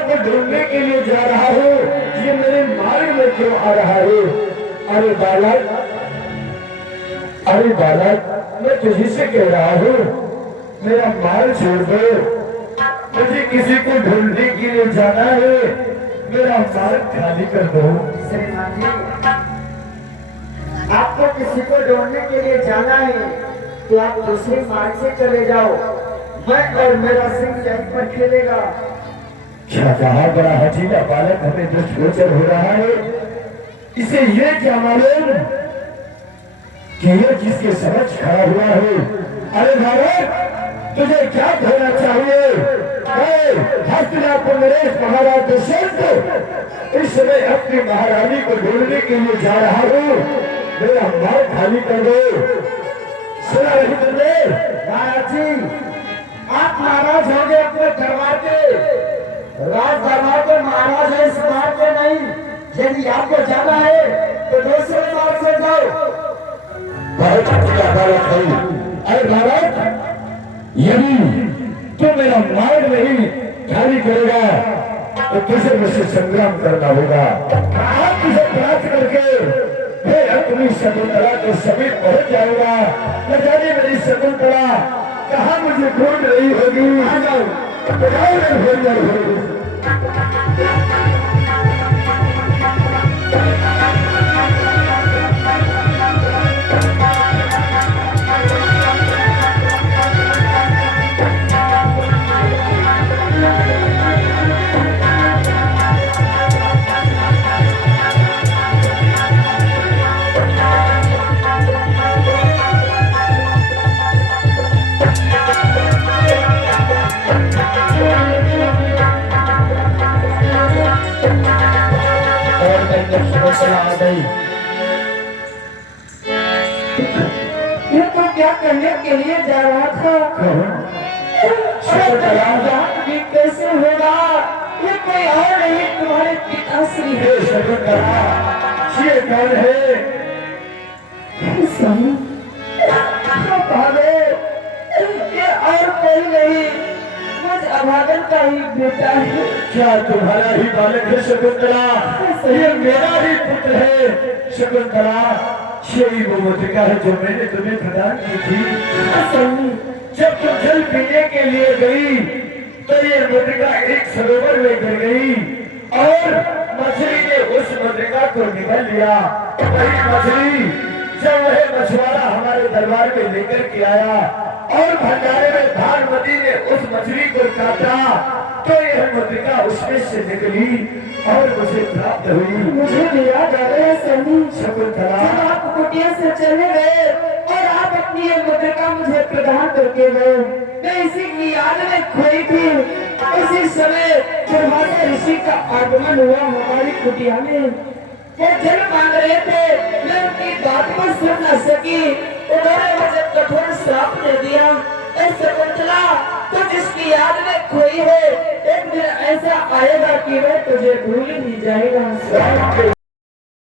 को ढूंढने के लिए जा रहा हूँ, ये मेरे मार्ग में क्यों आ रहा है? अरे बालक, अरे बालक, मैं तुझी से कह रहा हूँ, मेरा मार्ग छोड़ दो। मुझे किसी को ढूंढने के लिए जाना है, मेरा मार्ग खाली कर दो। श्रीमान जी, आपको किसी को ढूंढने के लिए जाना है तो आप दूसरे मार्ग से चले जाओ। मैं और मेरा सिंह यहीं पर खेलेगा। क्या कहा बड़ा हठीला बालक हमें दुष्गोचर हो रहा है? इसे ये क्या मालूम कि ये जिसके समझ खड़ा हुआ है? अरे भारत, तुझे क्या कहना चाहिए? हस्तिनापुर नरेश महाराज दुष्यंत इस समय अपनी महारानी को ढूंढने के लिए जा रहा हूँ, मेरा मार्ग खाली कर दो। सुना रही तुमने? महाराज जी, आप नाराज होंगे अपने दरबार के। राज दरबार के महाराज है, इस बार के नहीं। यदि आपको जाना है तो दूसरे मार्ग से जाओ। बहुत अच्छा बालक है। अरे भारत, यदि तो मेरा मार्ग नहीं खाली करेगा तो तुझे मुझसे संग्राम करना होगा। आप तुझे प्राप्त करके मैं अपनी शकुंतला के समीप पहुंच जाऊंगा। न जाने मेरी शकुंतला कहाँ मुझे ढूंढ रही होगी। आ गई। ये तो क्या करने के लिए जा रहा था? ये कैसे होगा? ये कोई और नहीं, तुम्हारे पिताश्री है। शकुंतला, ये कौन है? ये और कोई नहीं, मुझ अभागन का ही बेटा है। क्या तुम्हारा ही बालक है शकुंतला? ये मेरा ही पुत्र है शकुंतला। यही वो मुद्रिका है जो मैंने तुम्हें प्रदान की थी। जब तुम जल पीने के लिए गई तो ये मुद्रिका एक सरोवर में गिर गई और मछली ने उस मुद्रिका को निगल लिया। वही मछली जब वह मछुआरा हमारे दरबार में लेकर के आया और भंडारे में भानुमति ने उस मछली को काटा तो यह मुद्रिका उसमें से निकली और मुझे प्राप्त हुई। मुझे भी याद आ रहा है सनी, शकुंतला, जब आप कुटिया से चले गए और आप अपनी ये मुद्रिका मुझे प्रदान करके गए, मैं इसी की याद में खोई थी। उसी समय दुर्वासा ऋषि का आगमन हुआ हमारी कुटिया में। वो जल मांग रहे थे, मैं उनकी बात को सुन न सकी। उन्होंने मुझे कठोर श्राप दे दिया। शकुंतला, तो जिसकी याद में खोई है, एक दिन ऐसा आएगा कि वह तुझे भूल ही जाएगा।